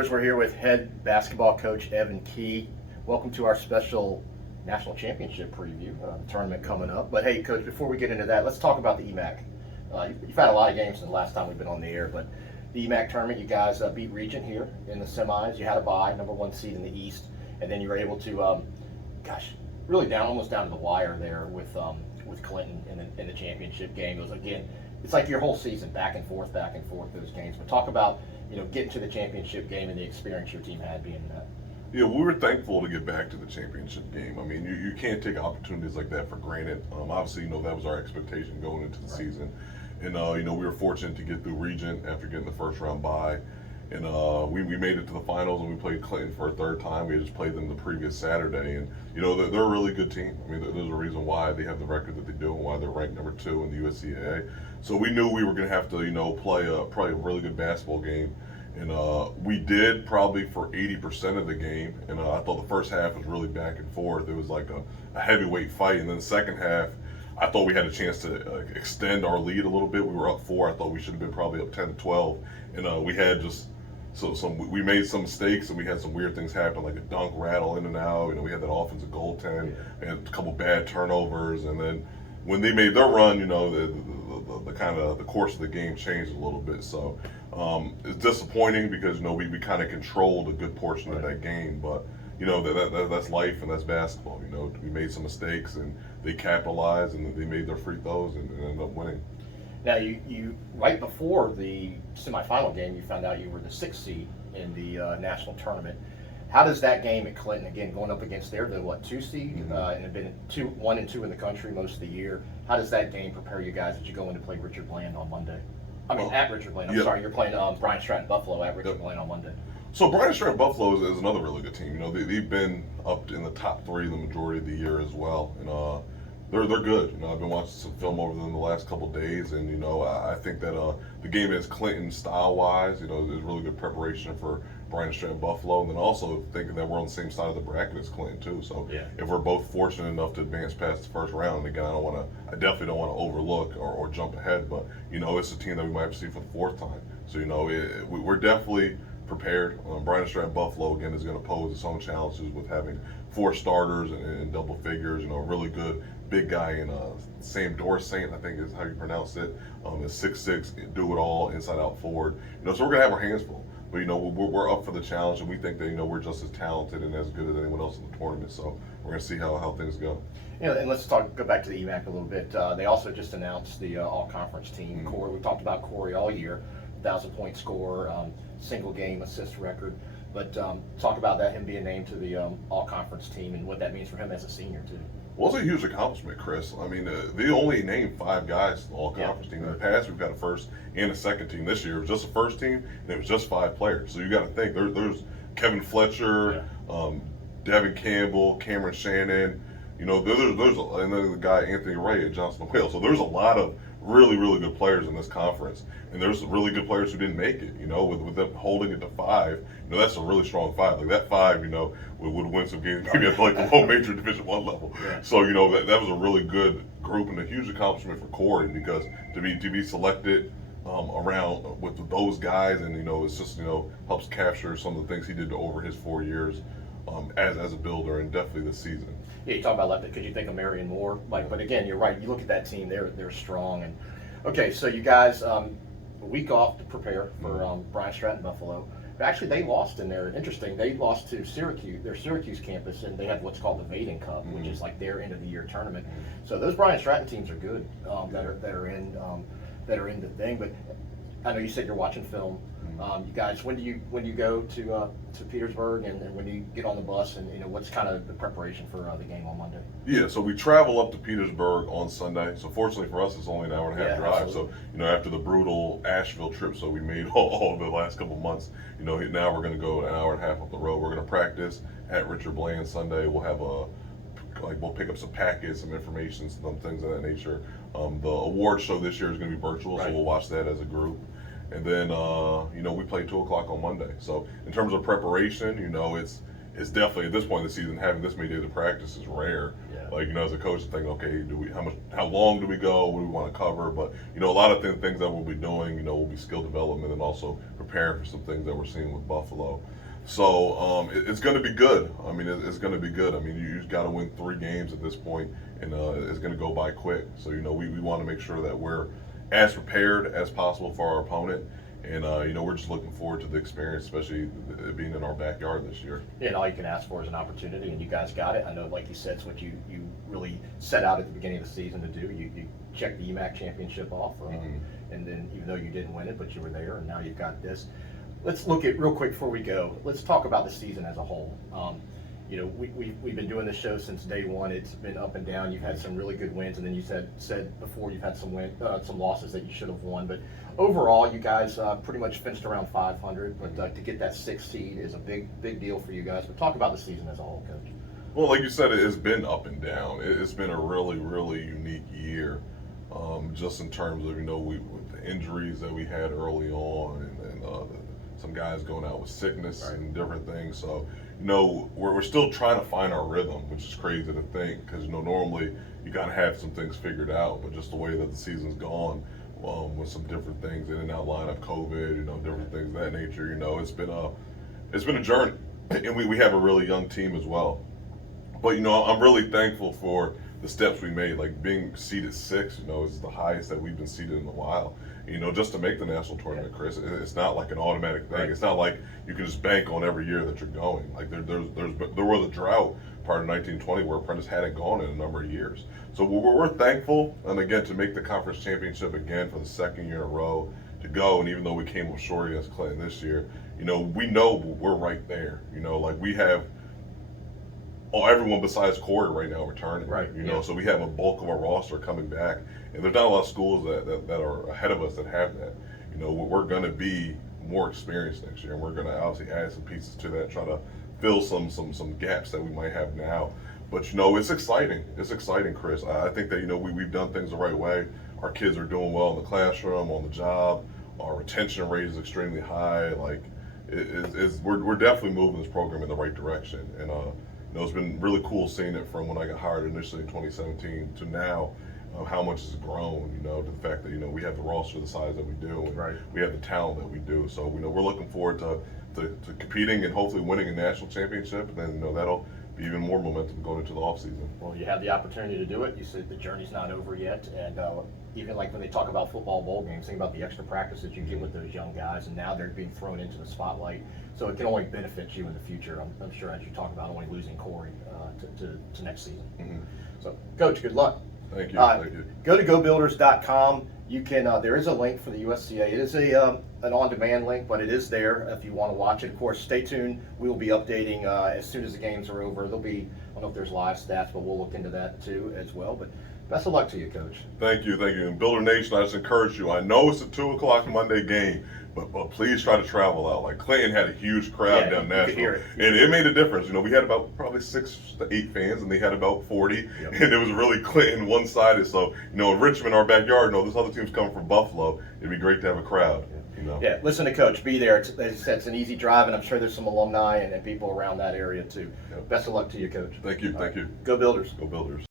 Steelers, we're here with head basketball coach Evan Key. Welcome to our special National Championship preview, tournament coming up. But hey, Coach, before we get into that, let's talk about the EMAC. You've had a lot of games since the last time we've been on the air, but the EMAC tournament, you guys beat Regent here in the semis. You had a bye, number one seed in the East, and then you were able to, really almost down to the wire there with Clinton in the championship game. It was, again, it's like your whole season, back and forth, those games. But talk about, getting to the championship game and the experience your team had being in that. Yeah, we were thankful to get back to the championship game. I mean, you can't take opportunities like that for granted. Obviously, that was our expectation going into the season. And, we were fortunate to get through Regent after getting the first round bye. And we made it to the finals, and we played Clinton for a third time. We had just played them the previous Saturday. And, they're a really good team. I mean, there's a reason why they have the record that they do and why they're ranked number 2 in the USCAA. So we knew we were going to have to, play probably a really good basketball game. And we did probably for 80% of the game. And I thought the first half was really back and forth. It was like a heavyweight fight. And then the second half, I thought we had a chance to extend our lead a little bit. We were up 4. I thought we should have been probably up 10-12. And we had just we made some mistakes, and we had some weird things happen, like a dunk rattle in and out. We had that offensive goaltend and a couple bad turnovers. And then when they made their run, the kind of the course of the game changed a little bit. So it's disappointing because we kind of controlled a good portion of that game, but that's life and that's basketball. We made some mistakes and they capitalized and they made their free throws and ended up winning. Now you right before the semifinal game, you found out you were the 6th seed in the national tournament. How does that game at Clinton, again going up against the 2 seed, and have been 1 and 2 in the country most of the year? How does that game prepare you guys as you go in to play Richard Bland on Monday? At Richard Bland. I'm sorry, you're playing Bryant Stratton-Buffalo at Richard Bland on Monday. So Bryant Stratton-Buffalo is another really good team. They've been up in the top 3 the majority of the year as well, and they're good. I've been watching some film over them the last couple of days, and I think that the game is Clinton style-wise. Is really good preparation for Bryant Stratton-Buffalo, and then also thinking that we're on the same side of the bracket as Clinton too. So if we're both fortunate enough to advance past the first round, again, I definitely don't want to overlook or jump ahead, but it's a team that we might have to see for the 4th time. So we're definitely prepared. Bryant Stratton-Buffalo again is going to pose its own challenges with having 4 starters and double figures. A really good big guy in Sam Dorsant, I think is how you pronounce it. Is 6'6", do it all, inside out forward. So we're gonna have our hands full. But we're up for the challenge, and we think that we're just as talented and as good as anyone else in the tournament. So we're gonna see how things go. And let's go back to the EMAC a little bit. They also just announced the all-conference team. Corey, we talked about Corey all year, 1,000-point scorer, single game assist record. But talk about that, him being named to the all-conference team and what that means for him as a senior too. Well, it's a huge accomplishment, Chris. I mean, they only named 5 guys to the all-conference team. In the past, we've got a first and a second team. This year, it was just a first team, and it was just 5 players. So you got to think, there's Kevin Fletcher, Devin Campbell, Cameron Shannon. There's and then the guy Anthony Ray at Johnson & Wales. So there's a lot of really, really good players in this conference, and there's really good players who didn't make it. With them holding it to 5, that's a really strong 5. Like that 5, would win some games maybe at like the low major Division I level. So that was a really good group and a huge accomplishment for Corey, because to be selected around with those guys, and it's just helps capture some of the things he did over his 4 years as a builder, and definitely this season. Yeah, you talk about that because you think of Marion Moore, but again, you're right. You look at that team; they're strong. And okay, so you guys a week off to prepare for Bryant Stratton-Buffalo. But actually, they lost in there. Interesting, they lost to Syracuse, their Syracuse campus, and they have what's called the Vaden Cup, which is like their end of the year tournament. So those Bryant Stratton teams are good that are in the thing. But I know you said you're watching film. You guys, when do you go to Petersburg, and when do you get on the bus, and what's kind of the preparation for the game on Monday? Yeah, so we travel up to Petersburg on Sunday. So fortunately for us, it's only an hour and a half drive. Absolutely. So after the brutal Asheville trip, so we made all the last couple of months. Now we're going to go an hour and a half up the road. We're going to practice at Richard Bland Sunday. We'll have we'll pick up some packets, some information, some things of that nature. The award show this year is going to be virtual, so we'll watch that as a group. And then, we play 2 o'clock on Monday. So in terms of preparation, it's definitely at this point in the season having this many days of practice is rare. Yeah. Like, as a coach, think, okay, how long do we go? What do we want to cover? But a lot of things that we'll be doing, will be skill development and also preparing for some things that we're seeing with Buffalo. So it's going to be good. I mean, it's going to be good. I mean, you just got to win 3 games at this point, and it's going to go by quick. So we want to make sure that we're as prepared as possible for our opponent. And, we're just looking forward to the experience, especially it being in our backyard this year. Yeah, and all you can ask for is an opportunity, and you guys got it. I know, like you said, it's what you really set out at the beginning of the season to do. You checked the EMAC Championship off, and then even though you didn't win it, but you were there, and now you've got this. Let's look at, real quick before we go, let's talk about the season as a whole. We've been doing this show since day one. It's been up and down. You've had some really good wins, and then you said before you've had some losses that you should have won. But overall, you guys pretty much finished around 500. But to get that 6th seed is a big deal for you guys. But talk about the season as a whole, Coach. Well, like you said, it's been up and down. It's been a really, really unique year, just in terms of with the injuries that we had early on, and some guys going out with sickness and different things. So we're still trying to find our rhythm, which is crazy to think, because normally you gotta have some things figured out, but just the way that the season's gone, with some different things in and out line of COVID, different things of that nature. It's been a journey, and we have a really young team as well. But I'm really thankful for the steps we made, like being seeded 6. Is the highest that we've been seeded in a while. Just to make the national tournament, Chris, it's not like an automatic thing. It's not like you can just bank on every year that you're going. Like there was a drought prior to 1920 where Apprentice hadn't gone in a number of years. So we're thankful, and again, to make the conference championship again for the 2nd year in a row to go. And even though we came up short against Clinton this year, we know we're right there. Like we have everyone besides Corey right now returning. So we have a bulk of our roster coming back, and there's not a lot of schools that are ahead of us that have that. We're going to be more experienced next year, and we're going to obviously add some pieces to that, try to fill some gaps that we might have now. But it's exciting. It's exciting, Chris. I think that we've done things the right way. Our kids are doing well in the classroom, on the job. Our retention rate is extremely high. Like we're definitely moving this program in the right direction, and it's been really cool seeing it from when I got hired initially in 2017 to now, how much has grown, to the fact that, we have the roster the size that we do, and we have the talent that we do. So, we're looking forward to competing and hopefully winning a national championship, and then, that'll be even more momentum going into the offseason. Well, you have the opportunity to do it. You said the journey's not over yet, and even like when they talk about football bowl games, think about the extra practice that you get with those young guys, and now they're being thrown into the spotlight. So it can only benefit you in the future. I'm sure, as you talk about only losing Corey to next season. So, Coach, good luck. Thank you. Thank you. Go to gobuilders.com. You can. There is a link for the USCAA. It is an on-demand link, but it is there if you want to watch it. Of course, stay tuned. We will be updating as soon as the games are over. There'll be, I don't know if there's live stats, but we'll look into that too as well. But best of luck to you, Coach. Thank you. And Builder Nation, I just encourage you. I know it's a 2 o'clock Monday game, but please try to travel out. Like Clinton had a huge crowd down Nashville, and it made a difference. We had about probably 6 to 8 fans, and they had about 40, and it was really Clinton one-sided. So in Richmond, our backyard, this other team's coming from Buffalo. It'd be great to have a crowd. Yeah, listen to Coach. Be there. It's an easy drive, and I'm sure there's some alumni and people around that area too. Best of luck to you, Coach. Thank you. Go Builders. Go Builders.